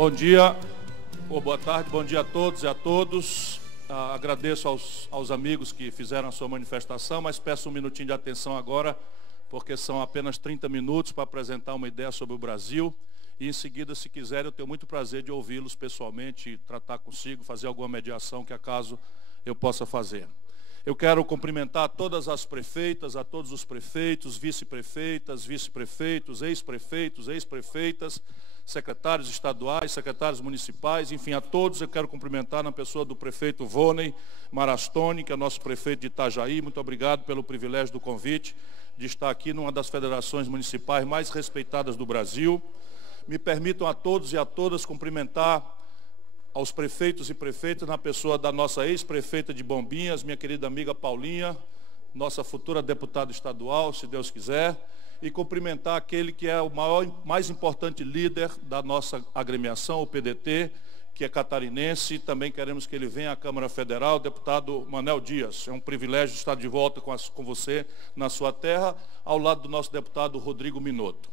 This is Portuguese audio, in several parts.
Bom dia, ou boa tarde, bom dia a todos e a todos. Agradeço aos amigos que fizeram a sua manifestação, mas peço um minutinho de atenção agora, porque são apenas 30 minutos para apresentar uma ideia sobre o Brasil. E em seguida, se quiserem, eu tenho muito prazer de ouvi-los pessoalmente, tratar consigo, fazer alguma mediação que acaso eu possa fazer. Eu quero cumprimentar todas as prefeitas, a todos os prefeitos, vice-prefeitas, vice-prefeitos, ex-prefeitas, secretários estaduais, secretários municipais, enfim, a todos eu quero cumprimentar na pessoa do prefeito Voney Marastoni, que é nosso prefeito de Itajaí. Muito obrigado pelo privilégio do convite de estar aqui numa das federações municipais mais respeitadas do Brasil. Me permitam a todos e a todas cumprimentar aos prefeitos e prefeitas na pessoa da nossa ex-prefeita de Bombinhas, minha querida amiga Paulinha, nossa futura deputada estadual, se Deus quiser, e cumprimentar aquele que é o mais importante líder da nossa agremiação, o PDT, que é catarinense, e também queremos que ele venha à Câmara Federal, o deputado Manel Dias. É um privilégio estar de volta com você na sua terra, ao lado do nosso deputado Rodrigo Minotto.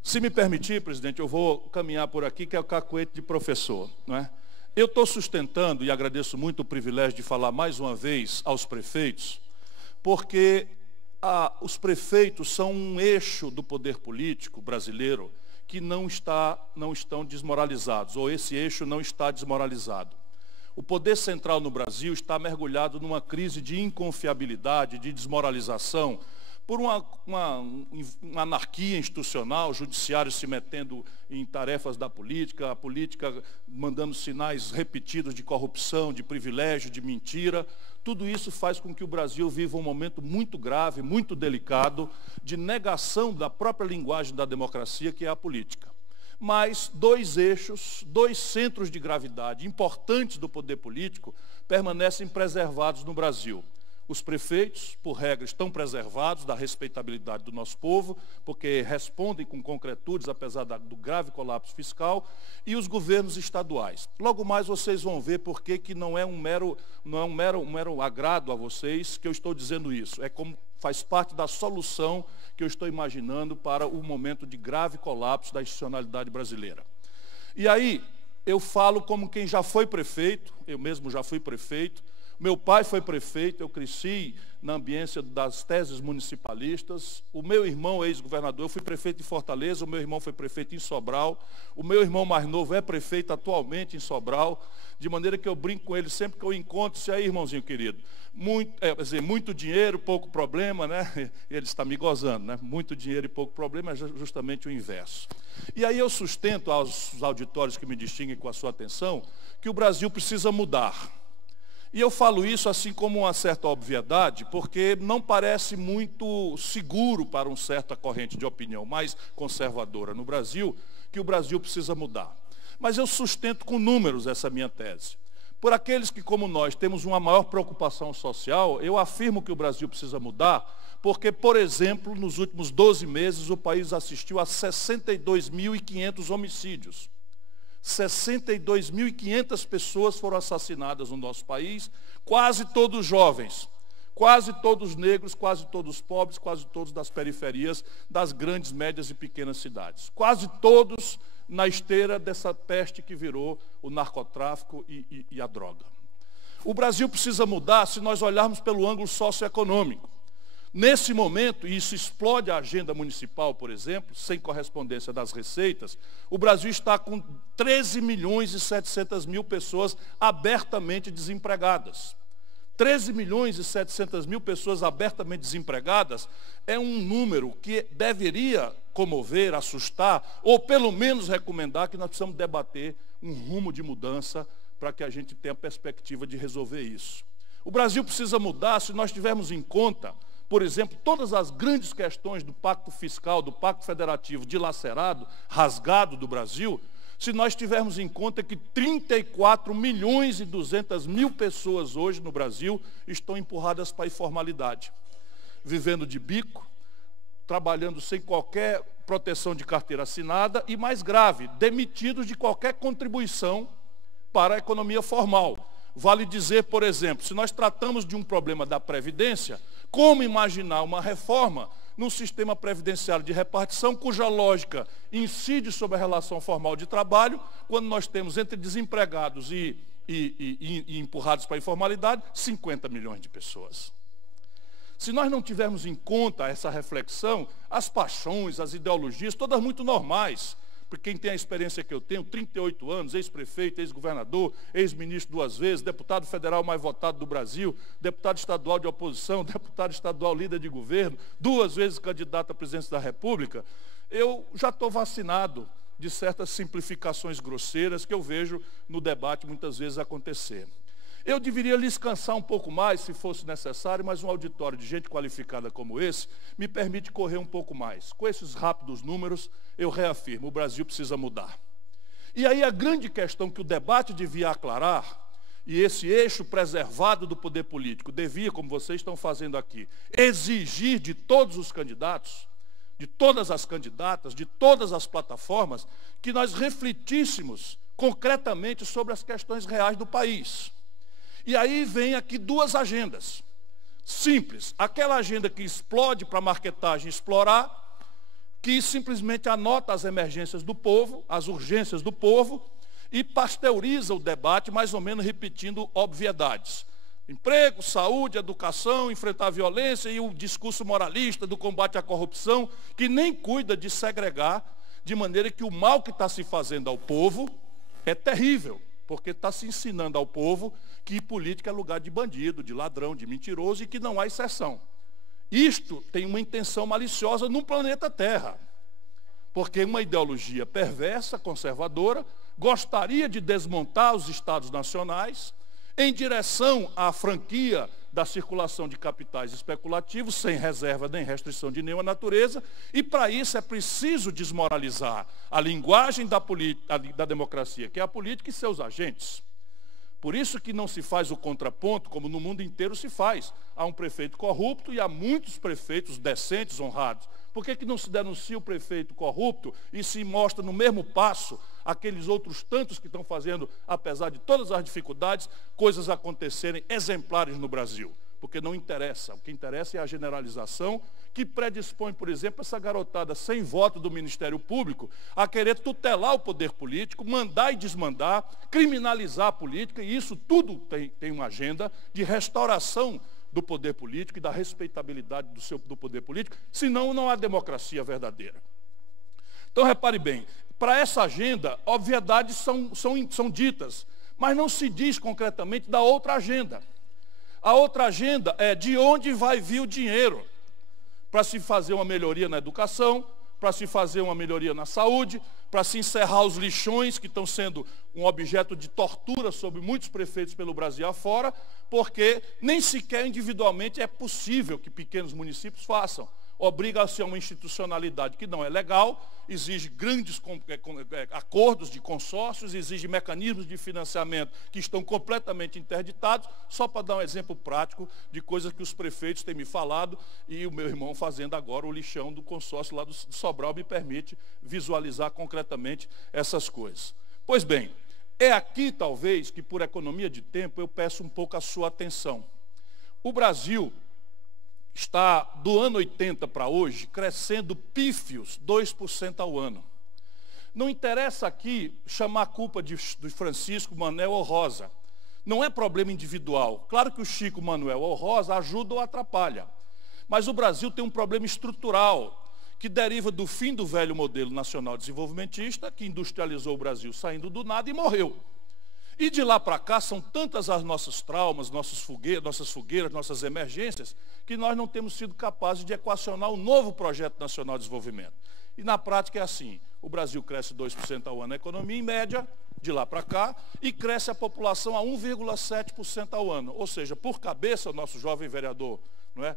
Se me permitir, presidente, eu vou caminhar por aqui, que é o cacuete de professor, não é? Eu estou sustentando, e agradeço muito o privilégio de falar mais uma vez aos prefeitos, porque os prefeitos são um eixo do poder político brasileiro que não estão desmoralizados, ou esse eixo não está desmoralizado. O poder central no Brasil está mergulhado numa crise de inconfiabilidade, de desmoralização, por uma anarquia institucional, o judiciário se metendo em tarefas da política, a política mandando sinais repetidos de corrupção, de privilégio, de mentira. Tudo isso faz com que o Brasil viva um momento muito grave, muito delicado, de negação da própria linguagem da democracia, que é a política. Mas dois eixos, dois centros de gravidade importantes do poder político permanecem preservados no Brasil. Os prefeitos, por regra, estão preservados da respeitabilidade do nosso povo, porque respondem com concretudes, apesar do grave colapso fiscal, e os governos estaduais. Logo mais vocês vão ver por que não é um mero agrado a vocês que eu estou dizendo isso. É como faz parte da solução que eu estou imaginando para o momento de grave colapso da institucionalidade brasileira. E aí, eu falo como quem já foi prefeito, eu mesmo já fui prefeito. Meu pai foi prefeito, eu cresci na ambiência das teses municipalistas. O meu irmão, ex-governador, eu fui prefeito em Fortaleza, o meu irmão foi prefeito em Sobral. O meu irmão mais novo é prefeito atualmente em Sobral, de maneira que eu brinco com ele sempre que eu encontro. E aí, irmãozinho querido, muito dinheiro, pouco problema, né? Ele está me gozando, né? Muito dinheiro e pouco problema é justamente o inverso. E aí eu sustento aos auditórios que me distinguem com a sua atenção que o Brasil precisa mudar. E eu falo isso assim como uma certa obviedade, porque não parece muito seguro para uma certa corrente de opinião mais conservadora no Brasil, que o Brasil precisa mudar. Mas eu sustento com números essa minha tese. Por aqueles que, como nós, temos uma maior preocupação social, eu afirmo que o Brasil precisa mudar, porque, por exemplo, nos últimos 12 meses, o país assistiu a 62.500 homicídios. 62.500 pessoas foram assassinadas no nosso país, quase todos jovens, quase todos negros, quase todos pobres, quase todos das periferias das grandes, médias e pequenas cidades. Quase todos na esteira dessa peste que virou o narcotráfico e a droga. O Brasil precisa mudar se nós olharmos pelo ângulo socioeconômico. Nesse momento, e isso explode a agenda municipal, por exemplo, sem correspondência das receitas, o Brasil está com 13.700.000 pessoas abertamente desempregadas. 13.700.000 pessoas abertamente desempregadas é um número que deveria comover, assustar, ou pelo menos recomendar que nós precisamos debater um rumo de mudança para que a gente tenha a perspectiva de resolver isso. O Brasil precisa mudar se nós tivermos em conta, por exemplo, todas as grandes questões do pacto fiscal, do pacto federativo dilacerado, rasgado do Brasil, se nós tivermos em conta que 34.200.000 pessoas hoje no Brasil estão empurradas para a informalidade, vivendo de bico, trabalhando sem qualquer proteção de carteira assinada e, mais grave, demitidos de qualquer contribuição para a economia formal. Vale dizer, por exemplo, se nós tratamos de um problema da Previdência, como imaginar uma reforma num sistema previdenciário de repartição, cuja lógica incide sobre a relação formal de trabalho, quando nós temos entre desempregados e empurrados para a informalidade, 50 milhões de pessoas. Se nós não tivermos em conta essa reflexão, as paixões, as ideologias, todas muito normais, porque quem tem a experiência que eu tenho, 38 anos, ex-prefeito, ex-governador, ex-ministro 2 vezes, deputado federal mais votado do Brasil, deputado estadual de oposição, deputado estadual líder de governo, 2 vezes candidato à presidência da República, eu já estou vacinado de certas simplificações grosseiras que eu vejo no debate muitas vezes acontecer. Eu deveria lhes cansar um pouco mais, se fosse necessário, mas um auditório de gente qualificada como esse me permite correr um pouco mais. Com esses rápidos números, eu reafirmo, o Brasil precisa mudar. E aí a grande questão que o debate devia aclarar, e esse eixo preservado do poder político devia, como vocês estão fazendo aqui, exigir de todos os candidatos, de todas as candidatas, de todas as plataformas, que nós refletíssemos concretamente sobre as questões reais do país. E aí vem aqui 2 agendas simples. Aquela agenda que explode para a marketagem explorar, que simplesmente anota as emergências do povo, as urgências do povo, e pasteuriza o debate, mais ou menos repetindo obviedades. Emprego, saúde, educação, enfrentar a violência e o discurso moralista do combate à corrupção, que nem cuida de segregar, de maneira que o mal que está se fazendo ao povo é terrível, porque está se ensinando ao povo que política é lugar de bandido, de ladrão, de mentiroso e que não há exceção. Isto tem uma intenção maliciosa no planeta Terra, porque uma ideologia perversa, conservadora, gostaria de desmontar os Estados nacionais em direção à franquia da circulação de capitais especulativos, sem reserva nem restrição de nenhuma natureza, e para isso é preciso desmoralizar a linguagem da democracia, que é a política e seus agentes. Por isso que não se faz o contraponto, como no mundo inteiro se faz. Há um prefeito corrupto e há muitos prefeitos decentes, honrados. Por que não se denuncia o prefeito corrupto e se mostra no mesmo passo aqueles outros tantos que estão fazendo, apesar de todas as dificuldades, coisas acontecerem exemplares no Brasil? Porque não interessa. O que interessa é a generalização que predispõe, por exemplo, essa garotada sem voto do Ministério Público a querer tutelar o poder político, mandar e desmandar, criminalizar a política, e isso tudo tem uma agenda de restauração do poder político e da respeitabilidade do poder político, senão não há democracia verdadeira. Então, repare bem, para essa agenda, obviedades são ditas, mas não se diz concretamente da outra agenda. A outra agenda é de onde vai vir o dinheiro para se fazer uma melhoria na educação, para se fazer uma melhoria na saúde, para se encerrar os lixões que estão sendo um objeto de tortura sobre muitos prefeitos pelo Brasil afora, porque nem sequer individualmente é possível que pequenos municípios façam. Obriga-se a uma institucionalidade que não é legal, exige grandes acordos de consórcios, exige mecanismos de financiamento que estão completamente interditados, só para dar um exemplo prático de coisas que os prefeitos têm me falado, e o meu irmão fazendo agora o lixão do consórcio lá do Sobral me permite visualizar concretamente essas coisas. Pois bem, é aqui talvez que por economia de tempo eu peço um pouco a sua atenção. O Brasil está, do ano 80 para hoje, crescendo pífios 2% ao ano. Não interessa aqui chamar a culpa de Francisco, Manuel ou Rosa. Não é problema individual. Claro que o Chico, Manuel ou Rosa ajudam ou atrapalham. Mas o Brasil tem um problema estrutural, que deriva do fim do velho modelo nacional desenvolvimentista, que industrializou o Brasil saindo do nada e morreu. E de lá para cá são tantas as nossos traumas, nossas fogueiras, nossas emergências, que nós não temos sido capazes de equacionar um novo projeto nacional de desenvolvimento. E na prática é assim, o Brasil cresce 2% ao ano na economia, em média, de lá para cá, e cresce a população a 1,7% ao ano. Ou seja, por cabeça, o nosso jovem vereador, não é?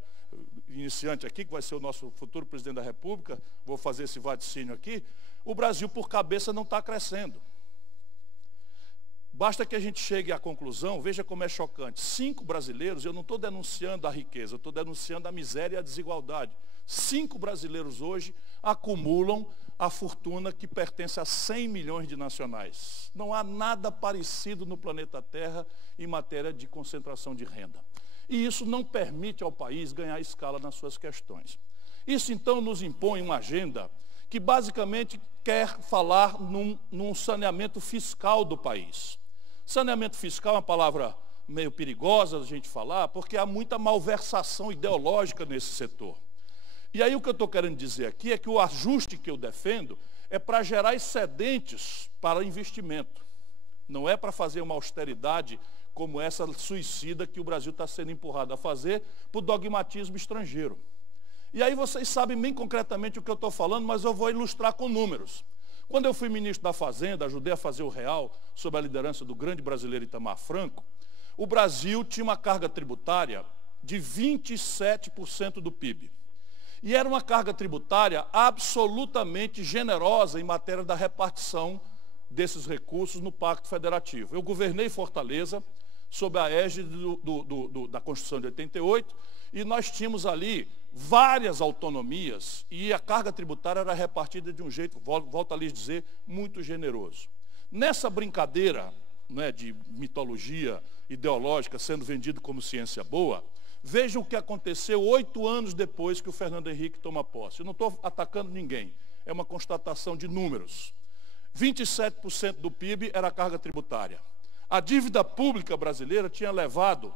Iniciante aqui, que vai ser o nosso futuro presidente da República, vou fazer esse vaticínio aqui, o Brasil por cabeça não está crescendo. Basta que a gente chegue à conclusão, veja como é chocante. 5 brasileiros, eu não estou denunciando a riqueza, eu estou denunciando a miséria e a desigualdade. 5 brasileiros hoje acumulam a fortuna que pertence a 100 milhões de nacionais. Não há nada parecido no planeta Terra em matéria de concentração de renda. E isso não permite ao país ganhar escala nas suas questões. Isso então nos impõe uma agenda que basicamente quer falar num saneamento fiscal do país. Saneamento fiscal é uma palavra meio perigosa a gente falar, porque há muita malversação ideológica nesse setor. E aí o que eu estou querendo dizer aqui é que o ajuste que eu defendo é para gerar excedentes para investimento. Não é para fazer uma austeridade como essa suicida que o Brasil está sendo empurrado a fazer por dogmatismo estrangeiro. E aí vocês sabem bem concretamente o que eu estou falando, mas eu vou ilustrar com números. Quando eu fui ministro da Fazenda, ajudei a fazer o real sob a liderança do grande brasileiro Itamar Franco, o Brasil tinha uma carga tributária de 27% do PIB. E era uma carga tributária absolutamente generosa em matéria da repartição desses recursos no Pacto Federativo. Eu governei Fortaleza sob a égide da Constituição de 88 e nós tínhamos ali várias autonomias e a carga tributária era repartida de um jeito, volto a lhes dizer, muito generoso. Nessa brincadeira, né, de mitologia ideológica sendo vendido como ciência boa, vejam o que aconteceu 8 anos depois que o Fernando Henrique toma posse. Eu não estou atacando ninguém, é uma constatação de números. 27% do PIB era a carga tributária. A dívida pública brasileira tinha levado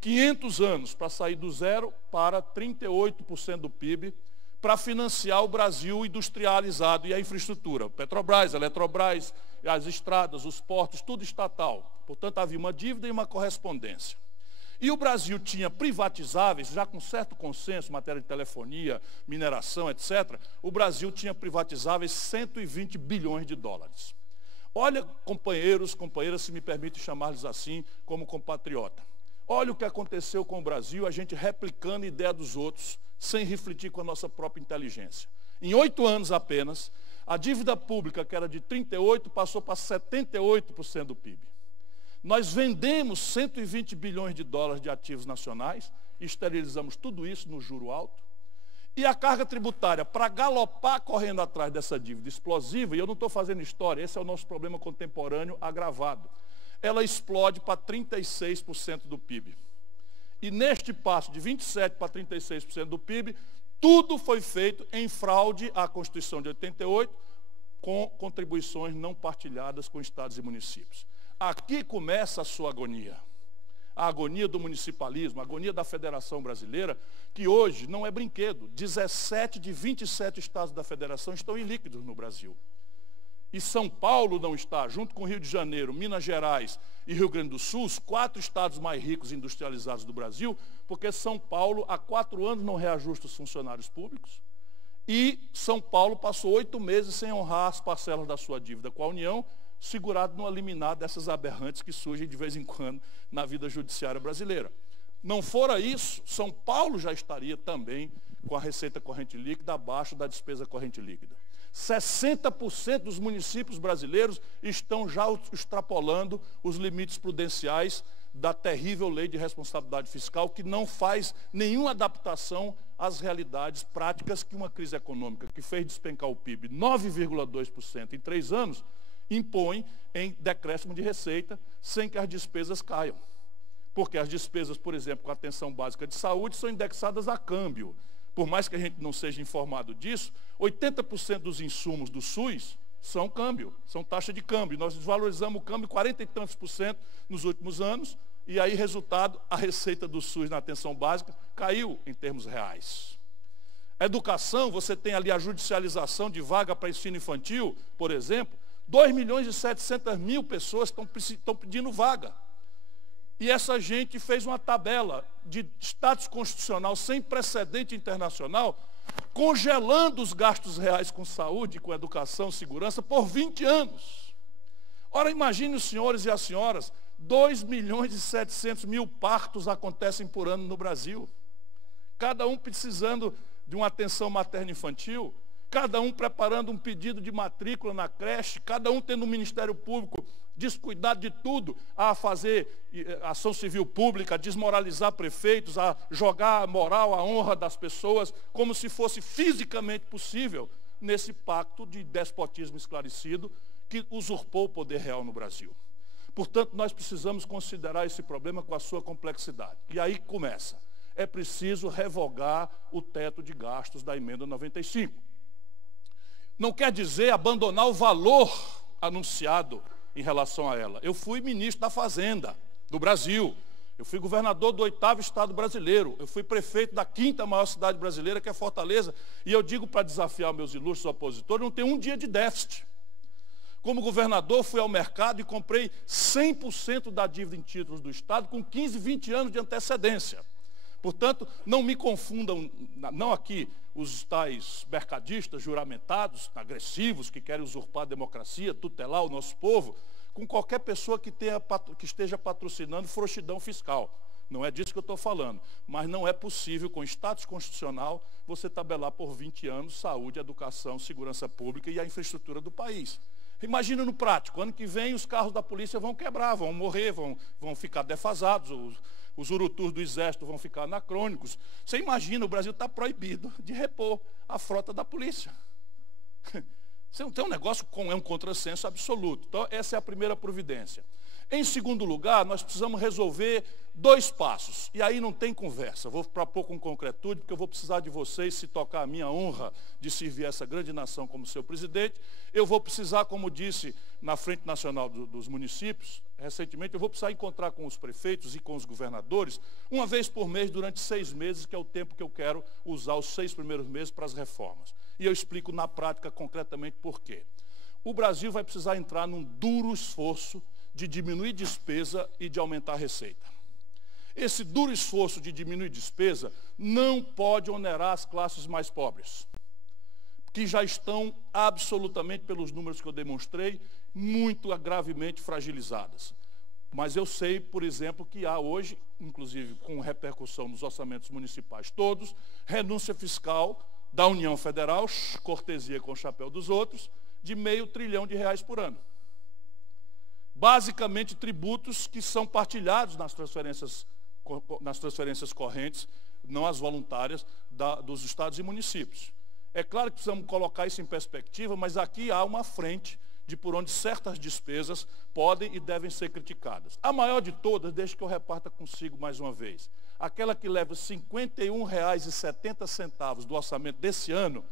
500 anos para sair do zero para 38% do PIB, para financiar o Brasil industrializado e a infraestrutura. Petrobras, Eletrobras, as estradas, os portos, tudo estatal. Portanto, havia uma dívida e uma correspondência. E o Brasil tinha privatizáveis, já com certo consenso, matéria de telefonia, mineração, etc., o Brasil tinha privatizáveis 120 bilhões de dólares. Olha, companheiros, companheiras, se me permite chamar-lhes assim, como compatriota. Olha o que aconteceu com o Brasil, a gente replicando a ideia dos outros, sem refletir com a nossa própria inteligência. Em 8 anos apenas, a dívida pública, que era de 38%, passou para 78% do PIB. Nós vendemos 120 bilhões de dólares de ativos nacionais, esterilizamos tudo isso no juro alto, e a carga tributária, para galopar correndo atrás dessa dívida explosiva, e eu não estou fazendo história, esse é o nosso problema contemporâneo agravado, ela explode para 36% do PIB. E neste passo de 27% para 36% do PIB, tudo foi feito em fraude à Constituição de 88, com contribuições não partilhadas com estados e municípios. Aqui começa a sua agonia. A agonia do municipalismo, a agonia da Federação Brasileira, que hoje não é brinquedo. 17 de 27 estados da Federação estão ilíquidos no Brasil. E São Paulo não está, junto com Rio de Janeiro, Minas Gerais e Rio Grande do Sul, os 4 estados mais ricos e industrializados do Brasil, porque São Paulo há 4 anos não reajusta os funcionários públicos e São Paulo passou 8 meses sem honrar as parcelas da sua dívida com a União, segurado no liminar dessas aberrantes que surgem de vez em quando na vida judiciária brasileira. Não fora isso, São Paulo já estaria também com a receita corrente líquida abaixo da despesa corrente líquida. 60% dos municípios brasileiros estão já extrapolando os limites prudenciais da terrível lei de responsabilidade fiscal, que não faz nenhuma adaptação às realidades práticas que uma crise econômica que fez despencar o PIB 9,2% em 3 anos, impõe em decréscimo de receita sem que as despesas caiam. Porque as despesas, por exemplo, com a atenção básica de saúde, são indexadas a câmbio. Por mais que a gente não seja informado disso, 80% dos insumos do SUS são câmbio, são taxa de câmbio. Nós desvalorizamos o câmbio 40 e tantos por cento nos últimos anos, e aí, resultado, a receita do SUS na atenção básica caiu em termos reais. A educação, você tem ali a judicialização de vaga para ensino infantil, por exemplo, 2.700.000 pessoas estão pedindo vaga. E essa gente fez uma tabela de status constitucional sem precedente internacional, congelando os gastos reais com saúde, com educação, segurança, por 20 anos. Ora, imagine os senhores e as senhoras, 2.700.000 partos acontecem por ano no Brasil. Cada um precisando de uma atenção materno-infantil, cada um preparando um pedido de matrícula na creche, cada um tendo um Ministério Público descuidado de tudo, a fazer ação civil pública, a desmoralizar prefeitos, a jogar a moral, a honra das pessoas, como se fosse fisicamente possível nesse pacto de despotismo esclarecido que usurpou o poder real no Brasil. Portanto, nós precisamos considerar esse problema com a sua complexidade. E aí começa. é preciso revogar o teto de gastos da emenda 95. Não quer dizer abandonar o valor anunciado em relação a ela. Eu fui ministro da Fazenda do Brasil. Eu fui governador do 8º estado brasileiro. Eu fui prefeito da 5ª maior cidade brasileira, que é Fortaleza. E eu digo para desafiar meus ilustres opositores, não tem um dia de déficit. Como governador, fui ao mercado e comprei 100% da dívida em títulos do Estado com 15, 20 anos de antecedência. Portanto, não me confundam, não aqui, os tais mercadistas juramentados, agressivos, que querem usurpar a democracia, tutelar o nosso povo, com qualquer pessoa que esteja patrocinando frouxidão fiscal. Não é disso que eu estou falando. Mas não é possível, com status constitucional, você tabelar por 20 anos saúde, educação, segurança pública e a infraestrutura do país. Imagina no prático, ano que vem os carros da polícia vão quebrar, vão morrer, vão ficar defasados, os urutus do exército vão ficar anacrônicos. Você imagina, o Brasil está proibido de repor a frota da polícia. Você não tem um negócio é um contrassenso absoluto. Então, essa é a primeira providência. Em segundo lugar, nós precisamos resolver 2 passos. E aí não tem conversa. Vou para pouco com concretude, porque eu vou precisar de vocês, se tocar a minha honra de servir essa grande nação como seu presidente. Eu vou precisar, como disse na Frente Nacional dos Municípios, recentemente, eu vou precisar encontrar com os prefeitos e com os governadores, uma vez por mês, durante 6 meses, que é o tempo que eu quero usar os 6 primeiros meses para as reformas. E eu explico na prática, concretamente, por quê. O Brasil vai precisar entrar num duro esforço de diminuir despesa e de aumentar a receita. Esse duro esforço de diminuir despesa não pode onerar as classes mais pobres, que já estão absolutamente, pelos números que eu demonstrei, muito gravemente fragilizadas. Mas eu sei, por exemplo, que há hoje, inclusive com repercussão nos orçamentos municipais todos, renúncia fiscal da União Federal, cortesia com o chapéu dos outros, de R$500 bilhão por ano. Basicamente, tributos que são partilhados nas transferências correntes, não as voluntárias, dos estados e municípios. É claro que precisamos colocar isso em perspectiva, mas aqui há uma frente de por onde certas despesas podem e devem ser criticadas. A maior de todas, deixe que eu reparta consigo mais uma vez, aquela que leva R$ 51,70 do orçamento desse ano,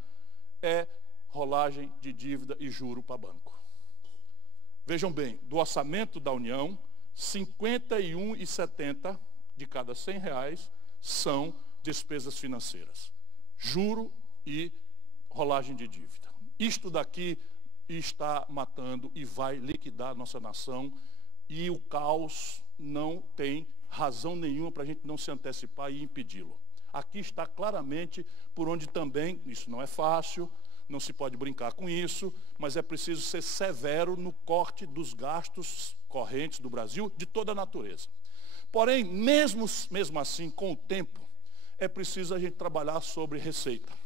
é rolagem de dívida e juro para banco. Vejam bem, do orçamento da União, R$ 51,70 de cada R$ 100 são despesas financeiras. Juro e rolagem de dívida. Isto daqui está matando e vai liquidar a nossa nação, e o caos não tem razão nenhuma para a gente não se antecipar e impedi-lo. Aqui está claramente por onde também, isso não é fácil, não se pode brincar com isso, mas é preciso ser severo no corte dos gastos correntes do Brasil, de toda a natureza. Porém, mesmo assim, com o tempo, é preciso a gente trabalhar sobre receita.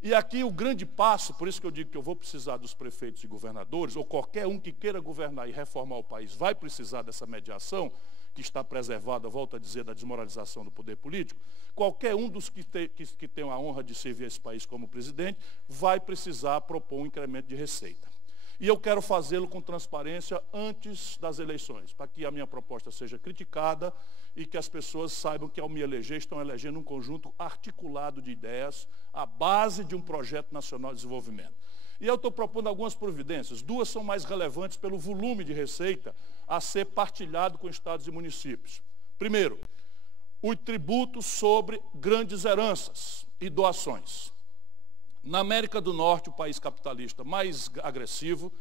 E aqui o grande passo, por isso que eu digo que eu vou precisar dos prefeitos e governadores, ou qualquer um que queira governar e reformar o país, vai precisar dessa mediação, que está preservada, volto a dizer, da desmoralização do poder político. Qualquer um dos que tem a honra de servir esse país como presidente, vai precisar propor um incremento de receita. E eu quero fazê-lo com transparência antes das eleições, para que a minha proposta seja criticada e que as pessoas saibam que, ao me eleger, estão elegendo um conjunto articulado de ideias, à base de um projeto nacional de desenvolvimento. E eu estou propondo algumas providências. 2 são mais relevantes pelo volume de receita a ser partilhado com estados e municípios. Primeiro, o tributo sobre grandes heranças e doações. Na América do Norte, o país capitalista mais agressivo,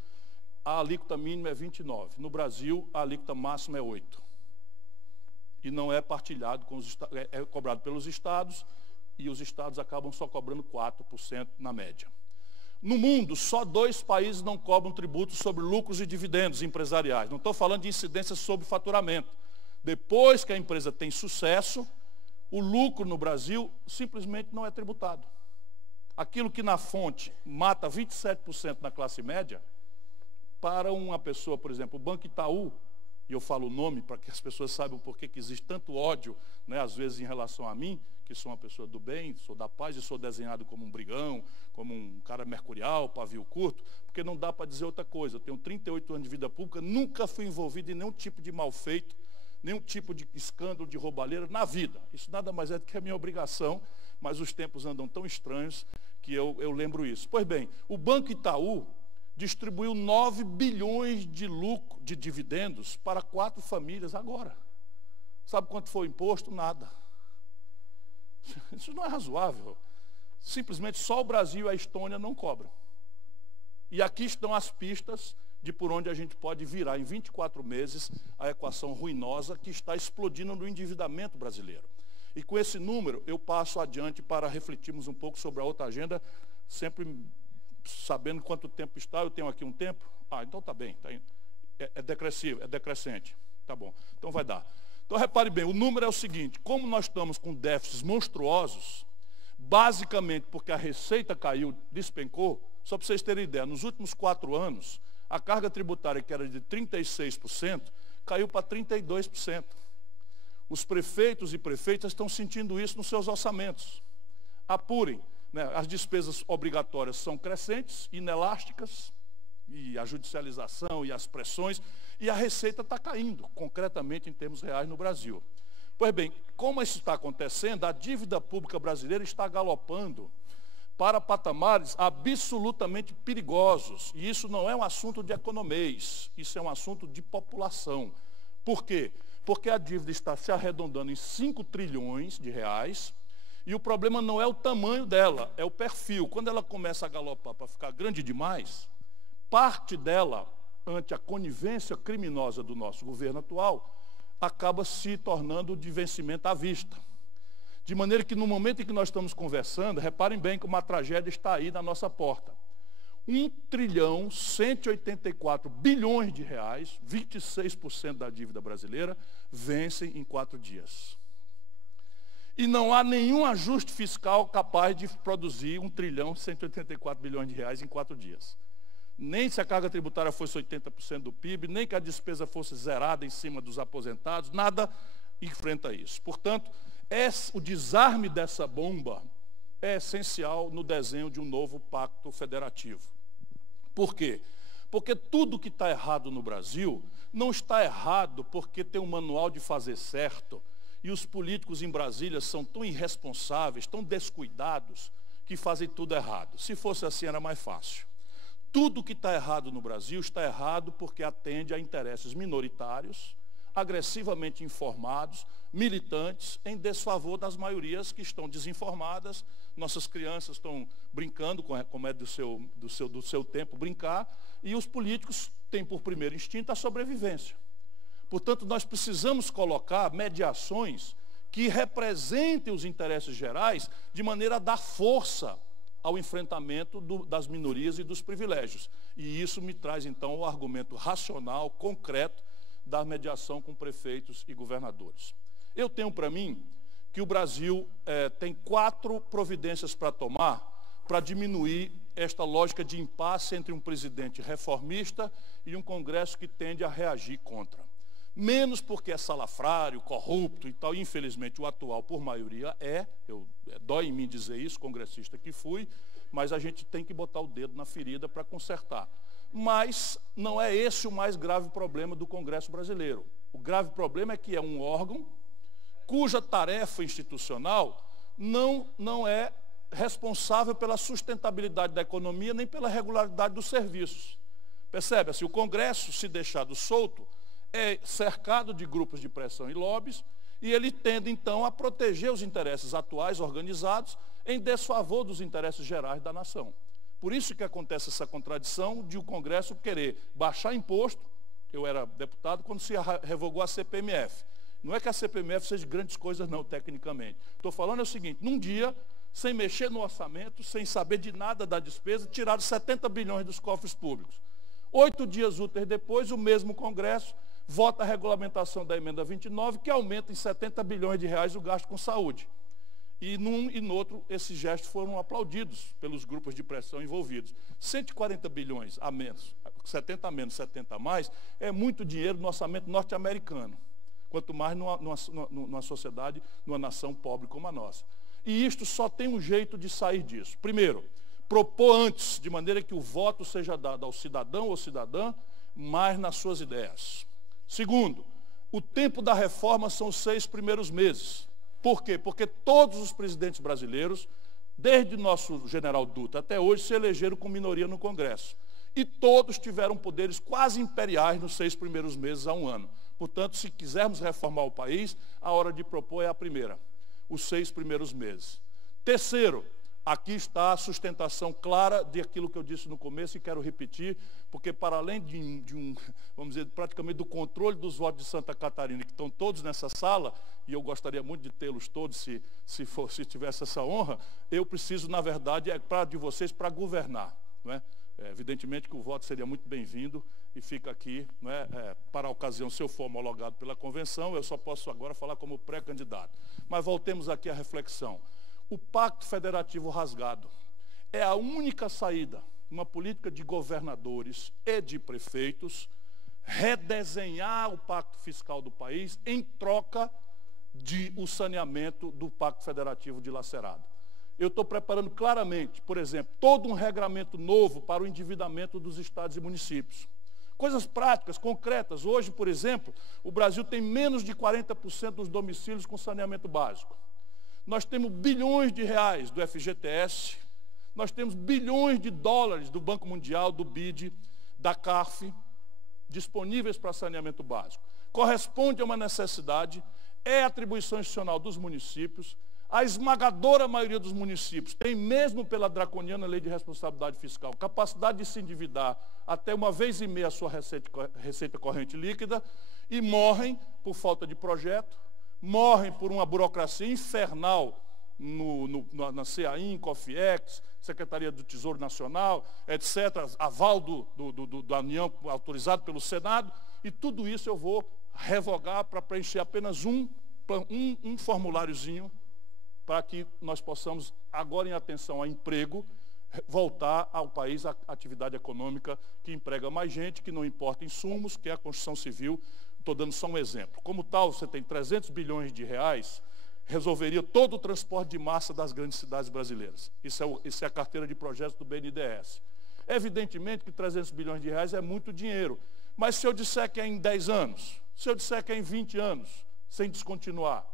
a alíquota mínima é 29%. No Brasil, a alíquota máxima é 8%. E não é partilhado com os estados, é cobrado pelos estados, e os estados acabam só cobrando 4% na média. No mundo, só 2 países não cobram tributo sobre lucros e dividendos empresariais. Não estou falando de incidência sobre faturamento. Depois que a empresa tem sucesso, o lucro no Brasil simplesmente não é tributado. Aquilo que na fonte mata 27% na classe média, para uma pessoa, por exemplo, o Banco Itaú, e eu falo o nome para que as pessoas saibam por que existe tanto ódio, né, às vezes em relação a mim, que sou uma pessoa do bem, sou da paz e sou desenhado como um brigão, como um cara mercurial, pavio curto, porque não dá para dizer outra coisa. Eu tenho 38 anos de vida pública, nunca fui envolvido em nenhum tipo de mal feito, nenhum tipo de escândalo de roubalheira na vida. Isso nada mais é do que a minha obrigação, mas os tempos andam tão estranhos que eu lembro isso. Pois bem, o Banco Itaú distribuiu 9 bilhões de dividendos para 4 famílias agora. Sabe quanto foi o imposto? Nada. Isso não é razoável. Simplesmente só o Brasil e a Estônia não cobram. E aqui estão as pistas de por onde a gente pode virar em 24 meses a equação ruinosa que está explodindo no endividamento brasileiro. E com esse número eu passo adiante para refletirmos um pouco sobre a outra agenda, sempre sabendo quanto tempo está. Eu tenho aqui um tempo? Então tá bem. É decrescente. Tá bom, então vai dar. Então repare bem, o número é o seguinte: como nós estamos com déficits monstruosos, basicamente porque a receita caiu, despencou. Só para vocês terem ideia, nos últimos 4 anos, a carga tributária, que era de 36%, caiu para 32%. Os prefeitos e prefeitas estão sentindo isso nos seus orçamentos. Apurem, né? As despesas obrigatórias são crescentes, inelásticas, e a judicialização e as pressões, e a receita está caindo, concretamente em termos reais no Brasil. Pois bem, como isso está acontecendo, a dívida pública brasileira está galopando para patamares absolutamente perigosos. E isso não é um assunto de economês, isso é um assunto de população. Por quê? Porque a dívida está se arredondando em 5 trilhões de reais, e o problema não é o tamanho dela, é o perfil. Quando ela começa a galopar para ficar grande demais, parte dela, ante a conivência criminosa do nosso governo atual, acaba se tornando de vencimento à vista. De maneira que no momento em que nós estamos conversando, reparem bem como a tragédia está aí na nossa porta. 1.184 bilhões de reais, 26% da dívida brasileira, vencem em 4 dias. E não há nenhum ajuste fiscal capaz de produzir 1.184 bilhões de reais em 4 dias. Nem se a carga tributária fosse 80% do PIB, nem que a despesa fosse zerada em cima dos aposentados, nada enfrenta isso. Portanto, o desarme dessa bomba é essencial no desenho de um novo pacto federativo. Por quê? Porque tudo que está errado no Brasil não está errado porque tem um manual de fazer certo e os políticos em Brasília são tão irresponsáveis, tão descuidados, que fazem tudo errado. Se fosse assim, era mais fácil. Tudo que está errado no Brasil está errado porque atende a interesses minoritários, agressivamente informados, militantes, em desfavor das maiorias que estão desinformadas. Nossas crianças estão brincando, como é do seu tempo brincar, e os políticos têm por primeiro instinto a sobrevivência. Portanto, nós precisamos colocar mediações que representem os interesses gerais de maneira a dar força ao enfrentamento das minorias e dos privilégios. E isso me traz, então, o argumento racional, concreto, da mediação com prefeitos e governadores. Eu tenho para mim que o Brasil tem 4 providências para tomar para diminuir esta lógica de impasse entre um presidente reformista e um Congresso que tende a reagir contra. Menos porque é salafrário, corrupto e tal, infelizmente o atual, por maioria, dói em mim dizer isso, congressista que fui, mas a gente tem que botar o dedo na ferida para consertar. Mas não é esse o mais grave problema do Congresso brasileiro. O grave problema é que é um órgão cuja tarefa institucional não é responsável pela sustentabilidade da economia nem pela regularidade dos serviços. Percebe? Se o Congresso, se deixado solto, é cercado de grupos de pressão e lobbies, e ele tende, então, a proteger os interesses atuais organizados em desfavor dos interesses gerais da nação. Por isso que acontece essa contradição de o Congresso querer baixar imposto. Eu era deputado quando se revogou a CPMF. Não é que a CPMF seja grandes coisas não, tecnicamente. Estou falando o seguinte: num dia, sem mexer no orçamento, sem saber de nada da despesa, tiraram 70 bilhões dos cofres públicos. 8 dias úteis depois, o mesmo Congresso vota a regulamentação da emenda 29, que aumenta em 70 bilhões de reais o gasto com saúde. E num e no outro, esses gestos foram aplaudidos pelos grupos de pressão envolvidos. 140 bilhões a menos, 70 a menos, 70 a mais, é muito dinheiro no orçamento norte-americano. Quanto mais numa sociedade, numa nação pobre como a nossa. E isto só tem um jeito de sair disso. Primeiro, propor antes, de maneira que o voto seja dado ao cidadão ou cidadã, mais nas suas ideias. Segundo, O tempo da reforma são os 6 primeiros meses. Por quê? Porque todos os presidentes brasileiros, desde nosso general Dutra até hoje, se elegeram com minoria no Congresso. E todos tiveram poderes quase imperiais nos 6 primeiros meses a um ano. Portanto, se quisermos reformar o país, a hora de propor é a primeira, os 6 primeiros meses. Terceiro, aqui está a sustentação clara daquilo que eu disse no começo e quero repetir, porque para além vamos dizer, praticamente do controle dos votos de Santa Catarina, que estão todos nessa sala, e eu gostaria muito de tê-los todos se tivesse essa honra, eu preciso, na verdade, de vocês para governar. Não é? Evidentemente que o voto seria muito bem-vindo e fica aqui, não é, para a ocasião, se eu for homologado pela convenção, eu só posso agora falar como pré-candidato. Mas voltemos aqui à reflexão. O Pacto Federativo rasgado é a única saída, uma política de governadores e de prefeitos, redesenhar o pacto fiscal do país em troca o saneamento do Pacto Federativo dilacerado. Eu estou preparando claramente, por exemplo, todo um regramento novo para o endividamento dos estados e municípios. Coisas práticas, concretas. Hoje, por exemplo, o Brasil tem menos de 40% dos domicílios com saneamento básico. Nós temos bilhões de reais do FGTS, nós temos bilhões de dólares do Banco Mundial, do BID, da CARF, disponíveis para saneamento básico. Corresponde a uma necessidade, é atribuição institucional dos municípios. A esmagadora maioria dos municípios tem, mesmo pela draconiana lei de responsabilidade fiscal, capacidade de se endividar até 1,5 vezes a sua receita corrente líquida e morrem por falta de projeto, morrem por uma burocracia infernal na CAIN, COFIEX, Secretaria do Tesouro Nacional, etc., aval da União autorizado pelo Senado, e tudo isso eu vou revogar para preencher apenas um formuláriozinho, para que nós possamos, agora em atenção ao emprego, voltar ao país a atividade econômica que emprega mais gente, que não importa insumos, que é a construção civil. Estou dando só um exemplo. Como tal, você tem 300 bilhões de reais, resolveria todo o transporte de massa das grandes cidades brasileiras. Isso é a carteira de projetos do BNDES. Evidentemente que 300 bilhões de reais é muito dinheiro, mas se eu disser que é em 10 anos, se eu disser que é em 20 anos, sem descontinuar,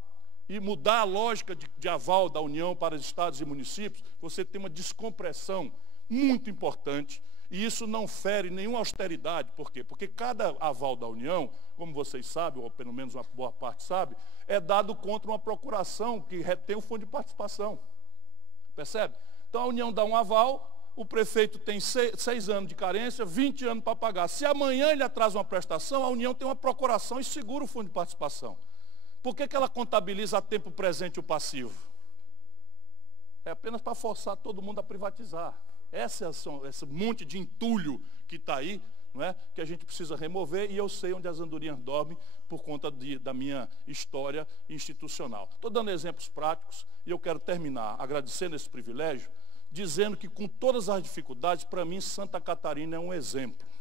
e mudar a lógica de aval da União para os estados e municípios, você tem uma descompressão muito importante, e isso não fere nenhuma austeridade. Por quê? Porque cada aval da União, como vocês sabem, ou pelo menos uma boa parte sabe, é dado contra uma procuração que retém o fundo de participação. Percebe? Então a União dá um aval, o prefeito tem 6 anos de carência, 20 anos para pagar. Se amanhã ele atrasa uma prestação, a União tem uma procuração e segura o fundo de participação. Por que ela contabiliza a tempo presente o passivo? É apenas para forçar todo mundo a privatizar. Esse monte de entulho que está aí, não é? Que a gente precisa remover, e eu sei onde as andorinhas dormem por conta da minha história institucional. Estou dando exemplos práticos e eu quero terminar agradecendo esse privilégio, dizendo que com todas as dificuldades, para mim Santa Catarina é um exemplo.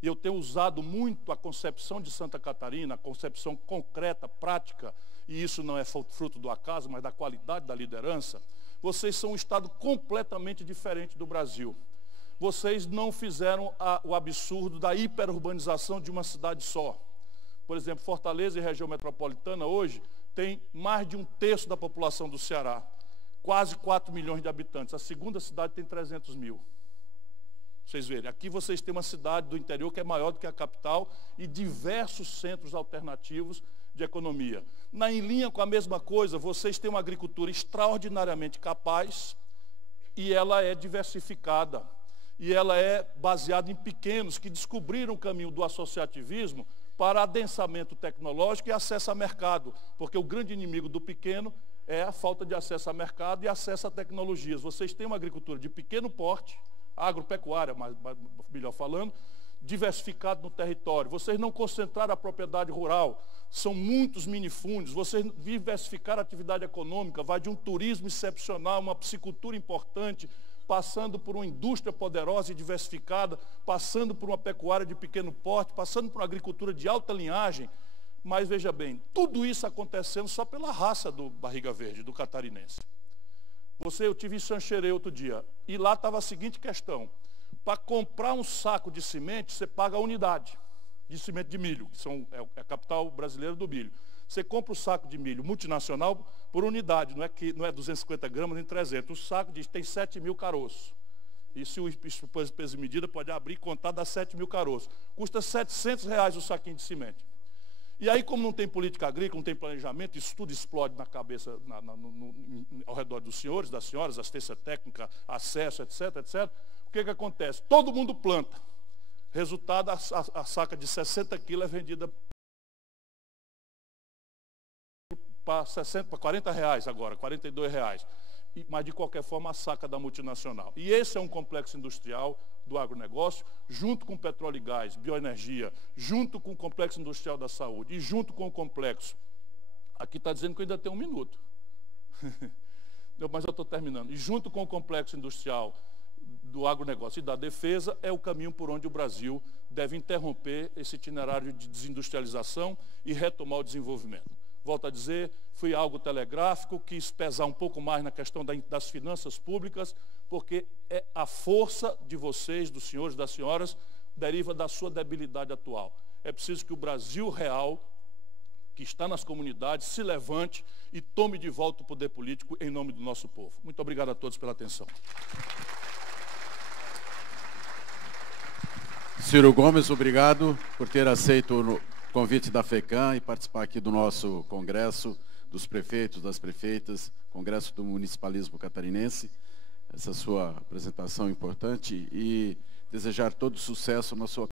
E eu tenho usado muito a concepção de Santa Catarina, a concepção concreta, prática, e isso não é fruto do acaso, mas da qualidade da liderança. Vocês são um estado completamente diferente do Brasil. Vocês não fizeram o absurdo da hiperurbanização de uma cidade só. Por exemplo, Fortaleza e região metropolitana hoje tem mais de 1/3 da população do Ceará. Quase 4 milhões de habitantes. A segunda cidade tem 300 mil. Vocês verem, aqui vocês têm uma cidade do interior que é maior do que a capital e diversos centros alternativos de economia. Em linha com a mesma coisa, vocês têm uma agricultura extraordinariamente capaz e ela é diversificada. E ela é baseada em pequenos que descobriram o caminho do associativismo para adensamento tecnológico e acesso a mercado. Porque o grande inimigo do pequeno é a falta de acesso a mercado e acesso a tecnologias. Vocês têm uma agricultura de pequeno porte, agropecuária, melhor falando, diversificado no território. Vocês não concentraram a propriedade rural, são muitos minifúndios. Vocês diversificaram a atividade econômica, vai de um turismo excepcional, uma piscicultura importante, passando por uma indústria poderosa e diversificada, passando por uma pecuária de pequeno porte, passando por uma agricultura de alta linhagem. Mas veja bem, tudo isso acontecendo só pela raça do barriga verde, do catarinense. Eu tive em Xanxerê outro dia, e lá estava a seguinte questão: para comprar um saco de semente, você paga a unidade. de semente de milho, que é a capital brasileira do milho. Você compra o saco de milho multinacional por unidade, não é 250 gramas nem 300. O saco tem 7.000 caroços. E se o peso e medida pode abrir e contar, dá 7.000 caroços. Custa R$700 o saquinho de semente. E aí, como não tem política agrícola, não tem planejamento, isso tudo explode na cabeça, ao redor dos senhores, das senhoras, assistência técnica, acesso, etc, etc. O que acontece? Todo mundo planta. Resultado, a saca de 60 quilos é vendida para R$40 agora, R$42. Mas, de qualquer forma, a saca da multinacional. E esse é um complexo industrial do agronegócio, junto com petróleo e gás, bioenergia, junto com o complexo industrial da saúde e junto com o complexo. Aqui está dizendo que eu ainda tenho 1 minuto. Mas eu estou terminando. E junto com o complexo industrial do agronegócio e da defesa, é o caminho por onde o Brasil deve interromper esse itinerário de desindustrialização e retomar o desenvolvimento. Volto a dizer, fui algo telegráfico, quis pesar um pouco mais na questão das finanças públicas, porque a força de vocês, dos senhores e das senhoras, deriva da sua debilidade atual. É preciso que o Brasil real, que está nas comunidades, se levante e tome de volta o poder político em nome do nosso povo. Muito obrigado a todos pela atenção. Ciro Gomes, obrigado por ter aceito o convite da FECAM e participar aqui do nosso congresso dos prefeitos, das prefeitas, congresso do municipalismo catarinense. Essa sua apresentação importante e desejar todo sucesso na sua